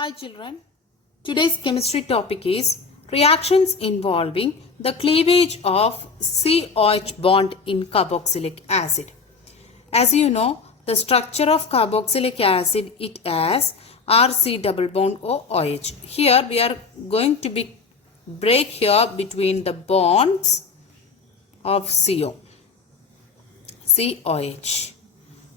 Hi children, today's chemistry topic is reactions involving the cleavage of C-OH bond in carboxylic acid. As you know, the structure of carboxylic acid, it has RC double bond OH. Here we are going to break here between the bonds of COH.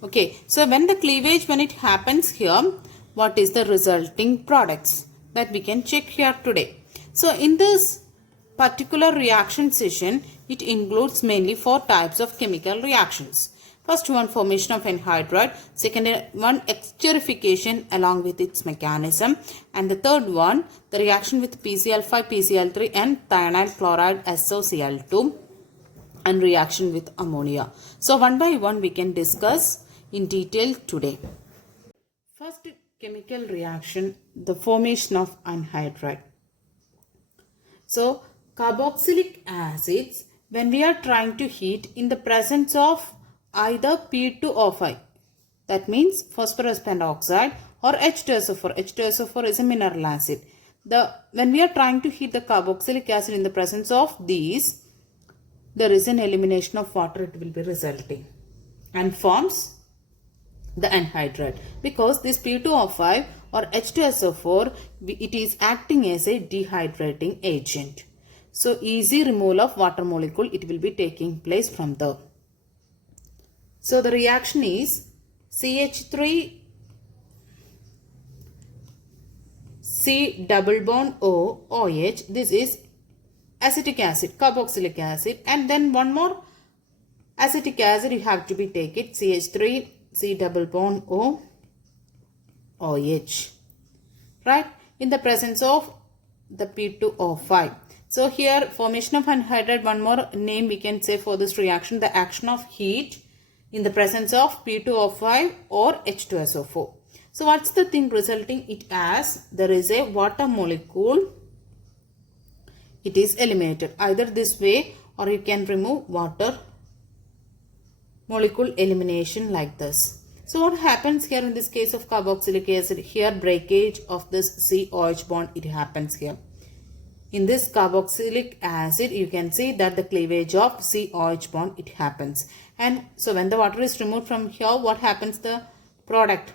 Okay, so when it happens here, what is the resulting products that we can check here today. So in this particular reaction session, it includes mainly 4 types of chemical reactions. First one, formation of anhydride. Second one, esterification along with its mechanism. And the third one, the reaction with PCl5, PCl3 and thionyl chloride SOCl2 and reaction with ammonia. So one by one we can discuss in detail today. First chemical reaction, the formation of anhydride. So carboxylic acids, when we are trying to heat in the presence of either P2O5, that means phosphorus pentoxide, or H2SO4. H2SO4 is a mineral acid. When we are trying to heat the carboxylic acid in the presence of these, there is an elimination of water, it will be resulting and forms the anhydride, because this P2O5 or H2SO4, it is acting as a dehydrating agent. So easy removal of water molecule, it will be taking place from there. So the reaction is CH3 C double bond OH. This is acetic acid, carboxylic acid, and then one more acetic acid you have to be take it, CH3 C double bond OH, right, in the presence of the P2O5. So here formation of anhydride, one more name we can say for this reaction, the action of heat in the presence of P2O5 or H2SO4. So what's the thing resulting? It as there is a water molecule, it is eliminated either this way, or you can remove water molecule elimination like this. So what happens here in this case of carboxylic acid? Here breakage of this C-OH bond, it happens here. In this carboxylic acid, you can see that the cleavage of C-OH bond, it happens. And so when the water is removed from here, what happens? The product,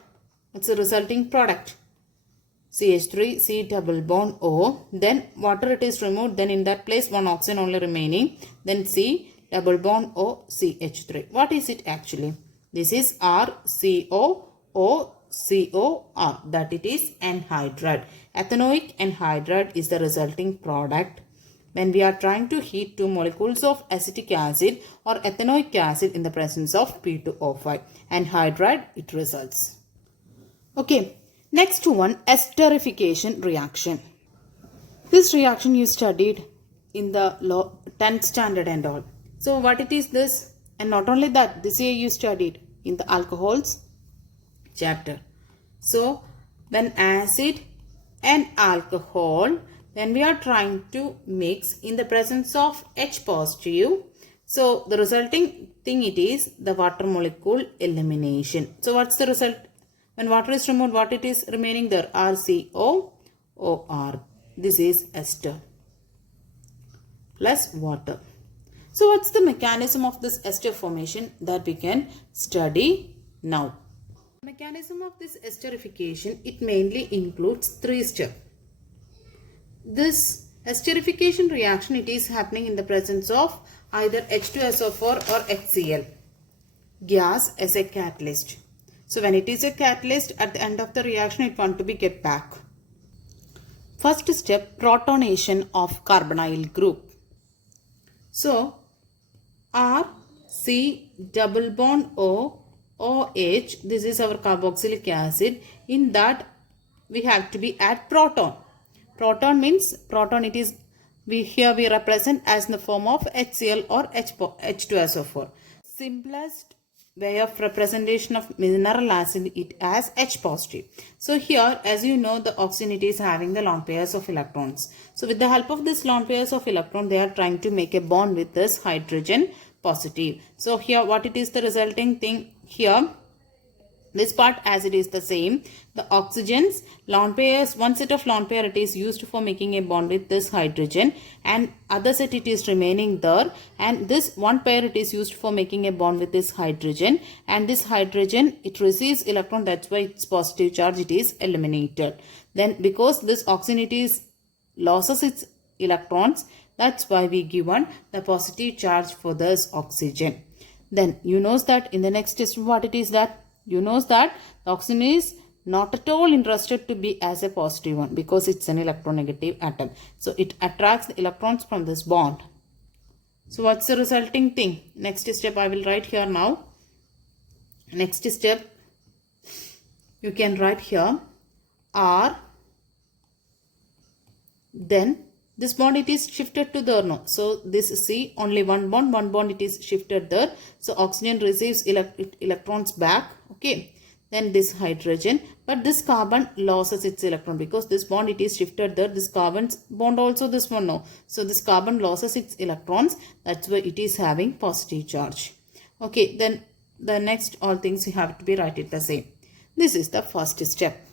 it's a resulting product, CH3 C double bond O. Then water it is removed, then in that place one oxygen only remaining, then C double bond O CH3. What is it actually? This is RCOOCOR, that it is anhydride. Ethanoic anhydride is the resulting product when we are trying to heat 2 molecules of acetic acid or ethanoic acid in the presence of P2O5. Anhydride, it results. Okay, next one, esterification reaction. This reaction you studied in the 10th standard and all. So what it is this? And not only that, this year you studied in the alcohols chapter. So when acid and alcohol, when we are trying to mix in the presence of H positive, so the resulting thing it is the water molecule elimination. So what's the result? When water is removed, what it is remaining there? RCOOR. This is ester plus water. So what's the mechanism of this ester formation that we can study now? The mechanism of this esterification, it mainly includes 3 steps. This esterification reaction, it is happening in the presence of either H2SO4 or HCl gas as a catalyst. So when it is a catalyst, at the end of the reaction, it want to be get back. First step, protonation of carbonyl group. So RC double bond OH, this is our carboxylic acid. In that we have to be add proton. Proton means proton, it is here we represent as in the form of HCl or H2SO4. Simplest way of representation of mineral acid, it as H positive. So here, as you know, the oxygen, it is having the lone pairs of electrons. So with the help of this lone pairs of electron, they are trying to make a bond with this hydrogen positive. So here what it is the resulting thing? Here This part as it is the same. The oxygens, lone pairs, one set of lone pair it is used for making a bond with this hydrogen, and other set it is remaining there, and this one pair it is used for making a bond with this hydrogen, and this hydrogen it receives electron, that's why its positive charge it is eliminated. Then because this oxygen it is loses its electrons, that's why we given the positive charge for this oxygen. Then you know that in the next test what it is that you know that the oxygen is not at all interested to be as a positive one because it's an electronegative atom. So it attracts the electrons from this bond. So what's the resulting thing? Next step I will write here now. Next step you can write here R. Then this bond it is shifted to there now. So this C, only one bond it is shifted there. So oxygen receives electrons back. Okay. Then this hydrogen, but this carbon loses its electron because this bond it is shifted there. This carbon's bond also this one now. So this carbon loses its electrons. That's why it is having positive charge. Okay. Then the next all things you have to be write it the same. This is the first step.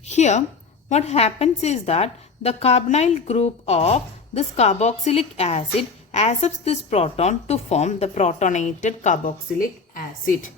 Here what happens is that the carbonyl group of this carboxylic acid accepts this proton to form the protonated carboxylic acid.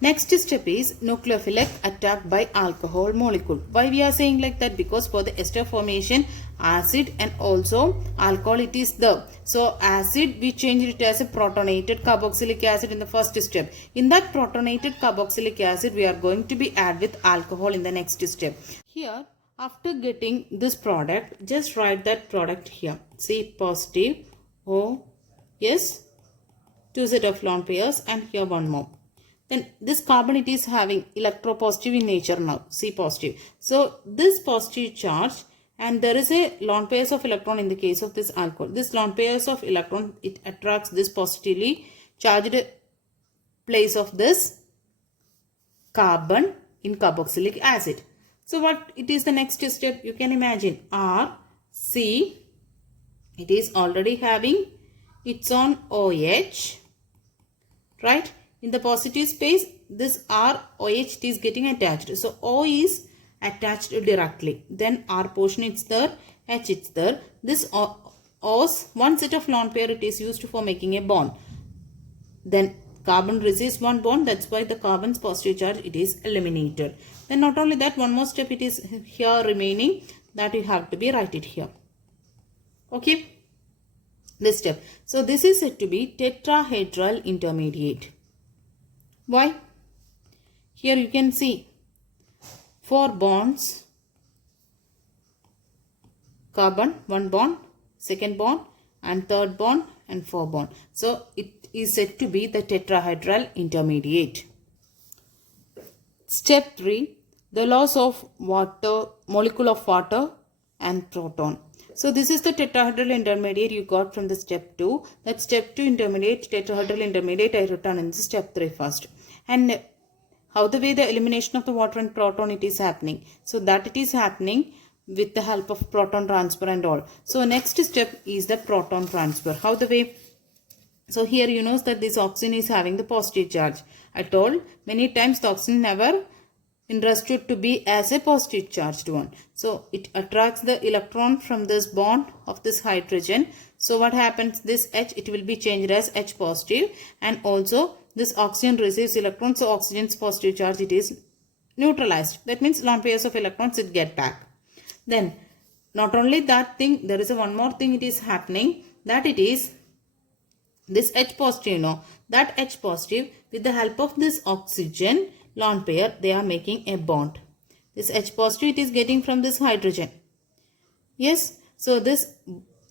Next step is nucleophilic attack by alcohol molecule. Why we are saying like that? Because for the ester formation, acid and also alcohol it is there. So acid we changed it as a protonated carboxylic acid in the first step. In that protonated carboxylic acid we are going to be add with alcohol in the next step. Here after getting this product, just write that product here. C positive, O, yes, two set of lone pairs and here one more. Then this carbon it is having electropositive in nature now, C positive. So this positive charge and there is a lone pairs of electron in the case of this alcohol. This lone pairs of electron it attracts this positively charged place of this carbon in carboxylic acid. So what it is the next step? You can imagine R, C, it is already having its own OH, right? In the positive space, this R, OH it is getting attached. So O is attached directly. Then R portion it's there, H it's there. This O's, one set of lone pair it is used for making a bond. Then carbon receives one bond, that's why the carbon's positive charge it is eliminated. Then not only that, one more step it is here remaining, that you have to be write it here. Okay, this step. So this is said to be tetrahedral intermediate. Why? Here you can see 4 bonds, carbon, 1 bond, second bond and third bond and 4 bond. So it is said to be the tetrahedral intermediate. Step 3, the loss of water, molecule of water and proton. So this is the tetrahedral intermediate you got from the step 2. That step 2 intermediate, tetrahedral intermediate I written in the step 3 first. And how the way the elimination of the water and proton it is happening. So that it is happening with the help of proton transfer and all. So next step is the proton transfer. How the way? So here you know that this oxygen is having the positive charge. I told many times the oxygen never interested to be as a positive charged one. So it attracts the electron from this bond of this hydrogen. So what happens? This H it will be changed as H positive, and also this oxygen receives electrons. So oxygen's positive charge it is neutralized. That means lone pairs of electrons it get back. Then not only that thing, there is a one more thing it is happening, that it is this H positive, that H positive with the help of this oxygen lone pair they are making a bond. This H positive it is getting from this hydrogen. Yes, so this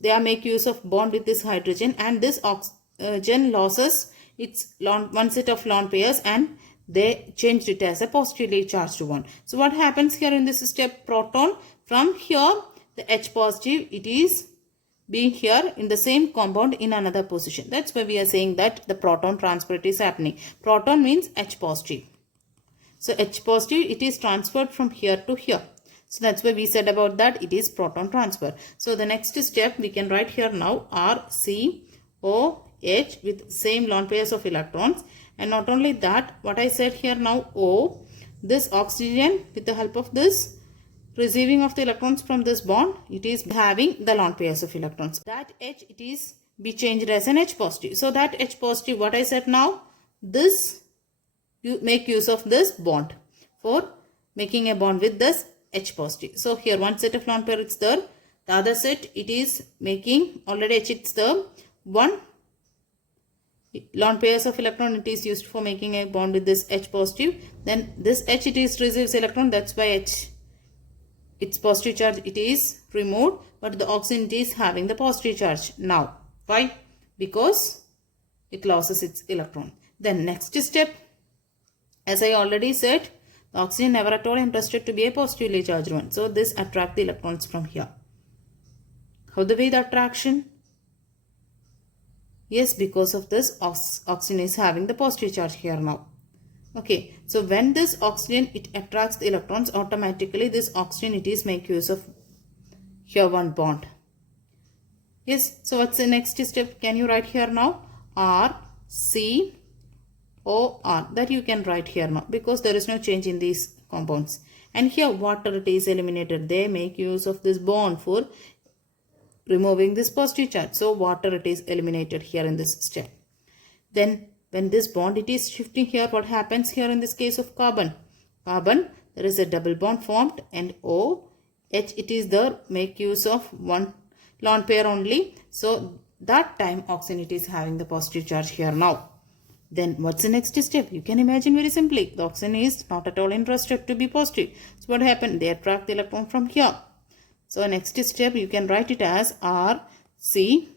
they are make use of bond with this hydrogen, and this oxygen loses its one set of lone pairs and they changed it as a positively charged one. So what happens here in this step? Proton from here the H positive it is being here in the same compound in another position. That's why we are saying that the proton transfer it is happening. Proton means H positive. So H positive it is transferred from here to here. So that's why we said about that it is proton transfer. So the next step we can write here now R, C, O, H with same lone pairs of electrons, And not only that, what I said here now, O, this oxygen with the help of this receiving of the electrons from this bond, it is having the lone pairs of electrons. That H, it is be changed as an H positive. So that H positive, what I said now, this, you make use of this bond for making a bond with this H positive. So here one set of lone pair is there. The other set, it is making already H, it's the one lone pairs of electron, it is used for making a bond with this H positive. Then this H, it is receives electron, that's why H, its positive charge, it is removed, but the oxygen, it is having the positive charge now. Why? Because it loses its electron. Then next step, as I already said, the oxygen never at all interested to be a positively charged one. So this attract the electrons from here. How the way the attraction? Yes, because of this oxygen is having the positive charge here now. Okay, so when this oxygen, it attracts the electrons, automatically this oxygen, it is make use of here one bond. Yes, so what's the next step? Can you write here now? R, C, O, R. That you can write here now because there is no change in these compounds. And here water, it is eliminated. They make use of this bond for removing this positive charge. So water, it is eliminated here in this step. Then when this bond, it is shifting here, what happens here in this case of carbon? Carbon, there is a double bond formed and O, H, it is there, make use of one lone pair only. So that time oxygen, it is having the positive charge here now. Then what's the next step? You can imagine very simply. The oxygen is not at all interested to be positive. So what happened? They attract the electron from here. So next step, you can write it as R, C,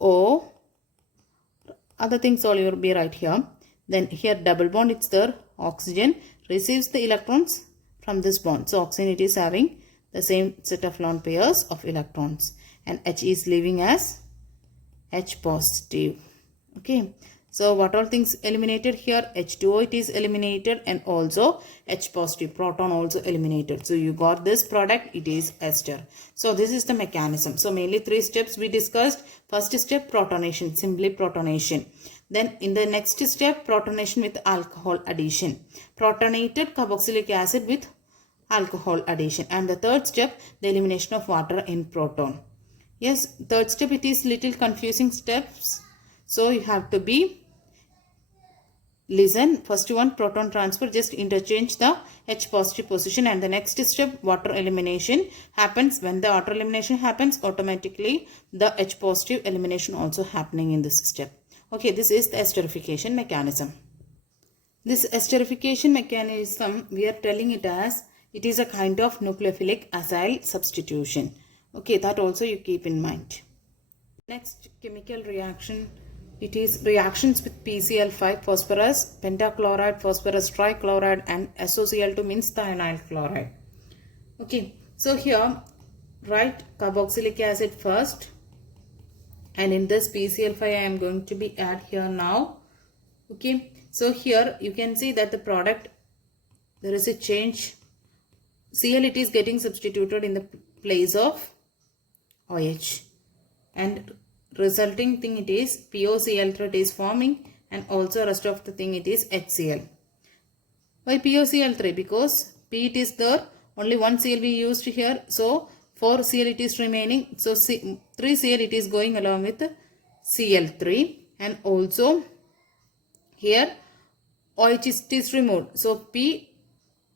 O, other things all you will be right here. Then here double bond, it's there. Oxygen receives the electrons from this bond. So oxygen, it is having the same set of lone pairs of electrons. And H is leaving as H positive. Okay. So what all things eliminated here? H2O, it is eliminated, and also H positive proton also eliminated. So you got this product, it is ester. So this is the mechanism. So mainly three steps we discussed. First step, protonation, simply protonation. Then in the next step, protonation with alcohol addition. Protonated carboxylic acid with alcohol addition. And the third step, the elimination of water in proton. Yes, third step, it is little confusing steps. So you have to be listen. First one, proton transfer, just interchange the H positive position, and the next step, water elimination happens. When the water elimination happens, automatically the H positive elimination also happening in this step. Okay, this is the esterification mechanism. This esterification mechanism, we are telling it as it is a kind of nucleophilic acyl substitution. Okay, that also you keep in mind. Next chemical reaction, it is reactions with PCl5, phosphorus, pentachloride, phosphorus trichloride, and SOCl2 means thionyl chloride. Okay, so here write carboxylic acid first, and in this PCl5 I am going to be add here now. Okay, so here you can see that the product, there is a change. Cl, it is getting substituted in the place of OH, and resulting thing, it is POCl3 it is forming, and also rest of the thing, it is HCl. Why POCl3? Because P it is there, only one Cl we used here, so 4 Cl it is remaining, so 3 Cl it is going along with Cl3, and also here OH is removed, so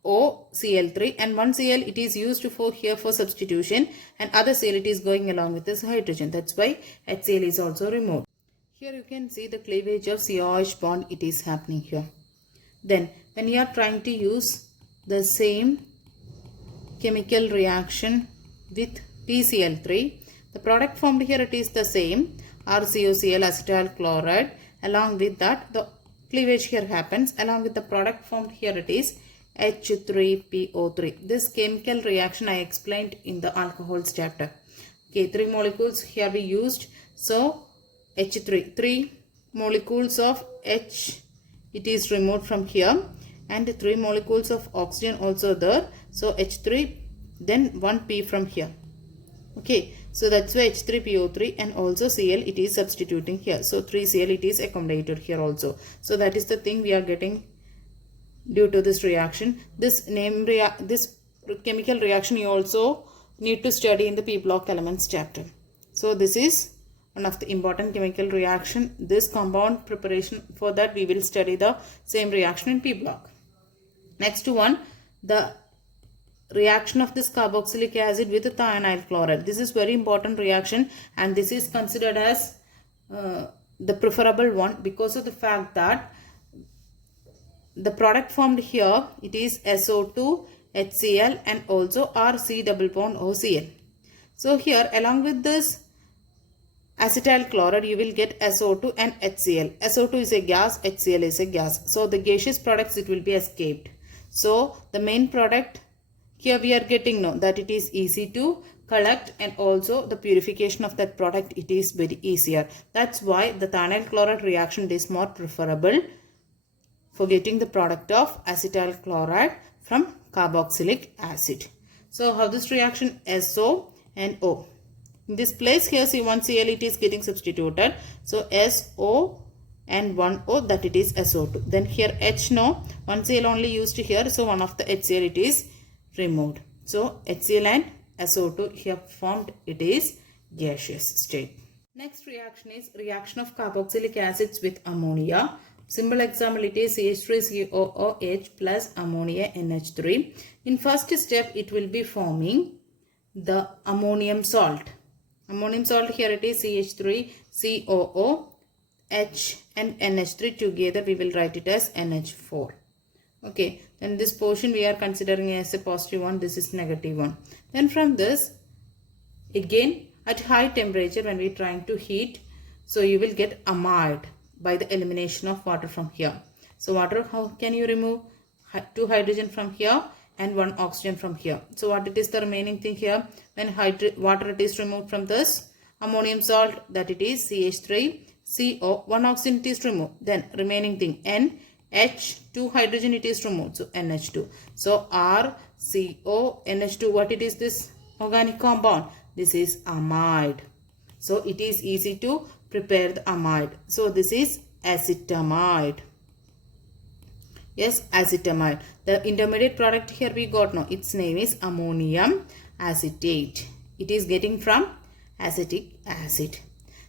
POCl3, and 1 Cl it is used for here for substitution, and other Cl it is going along with this hydrogen. That's why HCl is also removed. Here you can see the cleavage of C-OH bond, it is happening here. Then when you are trying to use the same chemical reaction with PCl3, the product formed here, it is the same, RCOCl acetyl chloride. Along with that, the cleavage here happens. Along with the product formed here, it is H3PO3. This chemical reaction I explained in the alcohols chapter. Okay, 3 molecules here we used. So H3, 3 molecules of H, it is removed from here, and 3 molecules of oxygen also there. So H3, then 1 P from here. Okay, So that's why H3PO3 and also Cl it is substituting here. So 3Cl it is accommodated here also. So that is the thing we are getting due to this reaction. This chemical reaction you also need to study in the P block elements chapter. So this is one of the important chemical reaction. This compound preparation, for that we will study the same reaction in P block. Next one, the reaction of this carboxylic acid with thionyl chloride. This is very important reaction and this is considered as the preferable one because of the fact that the product formed here, it is SO2, HCl and also RC double bond OCl. So here along with this acetyl chloride you will get SO2 and HCl. SO2 is a gas, HCl is a gas. So the gaseous products it will be escaped. So the main product here we are getting now that it is easy to collect and also the purification of that product it is very easier. That's why the thionyl chloride reaction is more preferable for getting the product of acetyl chloride from carboxylic acid. So how this reaction SO and O. In this place here C1Cl it is getting substituted. So SO and 1O that it is SO2. Then here H no, 1Cl only used here. So one of the HCl it is removed. So HCl and SO2 here formed, it is gaseous state. Next reaction is reaction of carboxylic acids with ammonia. Simple example it is CH3COOH plus ammonia NH3. In first step it will be forming the ammonium salt. Ammonium salt here it is CH3COOH and NH3 together we will write it as NH4. Okay, then this portion we are considering as a positive one, this is negative one. Then from this, again at high temperature when we are trying to heat, so you will get amide by the elimination of water from here. So water, how can you remove? 2 hydrogen from here and 1 oxygen from here. So what it is the remaining thing here? When water it is removed from this ammonium salt, that it is CH3CO, 1 oxygen it is removed. Then remaining thing NH, 2 hydrogen it is removed, so NH2. So RCO, NH2, what it is this organic compound? This is amide. So it is easy to prepare the amide. So this is acetamide. Yes, acetamide. The intermediate product here we got now. Its name is ammonium acetate. It is getting from acetic acid.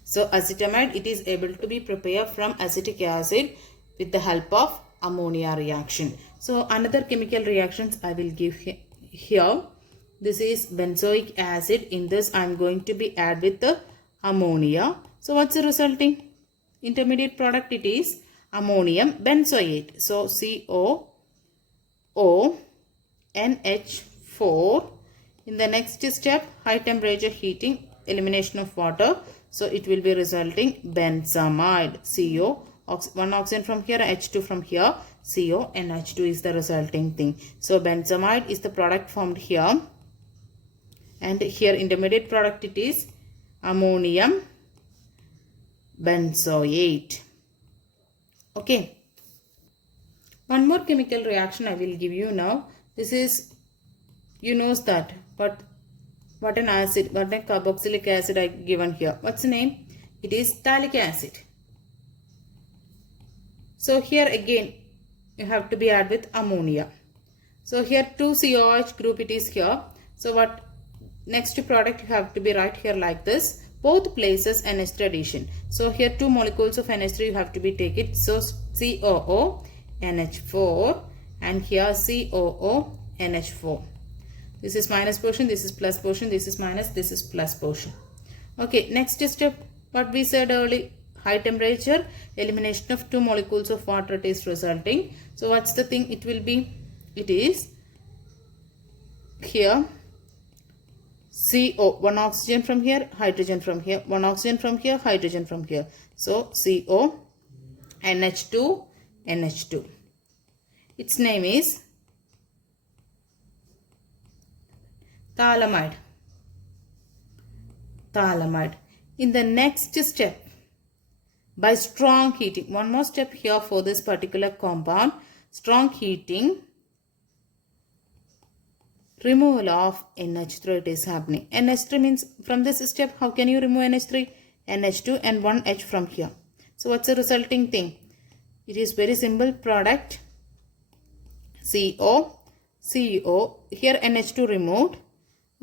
So acetamide it is able to be prepared from acetic acid with the help of ammonia reaction. So another chemical reactions I will give here. This is benzoic acid. In this I am going to be add with the ammonia. So what's the resulting intermediate product? It is ammonium benzoate. So COONH4. In the next step, high temperature heating, elimination of water. So it will be resulting benzamide. CO, 1 oxygen from here, H2 from here, CO and H2 is the resulting thing. So benzamide is the product formed here. And here intermediate product it is ammonium benzoate. Okay. One more chemical reaction I will give you now. This is, you know that, what an acid, what a carboxylic acid I given here. What's the name? It is phthalic acid. So here again you have to be add with ammonia. So here 2 C-OH group it is here. So what next product you have to be right here like this. Both places NH3 addition. So here 2 molecules of NH3 you have to be take it. So COO NH4 and here COO NH4. This is minus portion, this is plus portion, this is minus, this is plus portion. Okay, next step what we said earlier, high temperature, elimination of 2 molecules of water it is resulting. So what's the thing it will be? It is here CO, 1 oxygen from here, hydrogen from here, 1 oxygen from here, hydrogen from here. So CO, NH2, NH2. Its name is phthalamide. Phthalamide. In the next step, by strong heating, one more step here for this particular compound, strong heating, removal of NH3 it is happening. NH3 means from this step, how can you remove NH3? NH2 and 1 H from here. So what's the resulting thing? It is very simple product. CO, CO, here NH2 removed.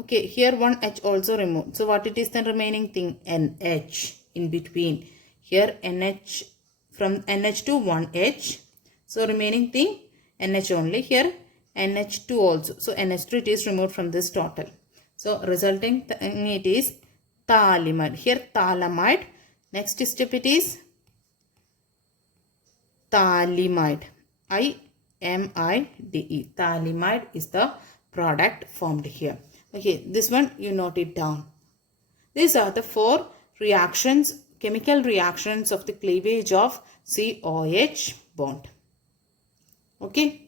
Okay, here 1 H also removed. So what it is the remaining thing? NH in between. Here NH, from NH to 1 H. So remaining thing NH only. Here NH2 also. So NH3 it is removed from this total. So resulting thing it is phthalimide. Here phthalimide. Next step it is phthalimide. I-M-I-D-E. Phthalimide is the product formed here. Okay, this one you note it down. These are the 4 reactions, chemical reactions of the cleavage of COH bond. Okay.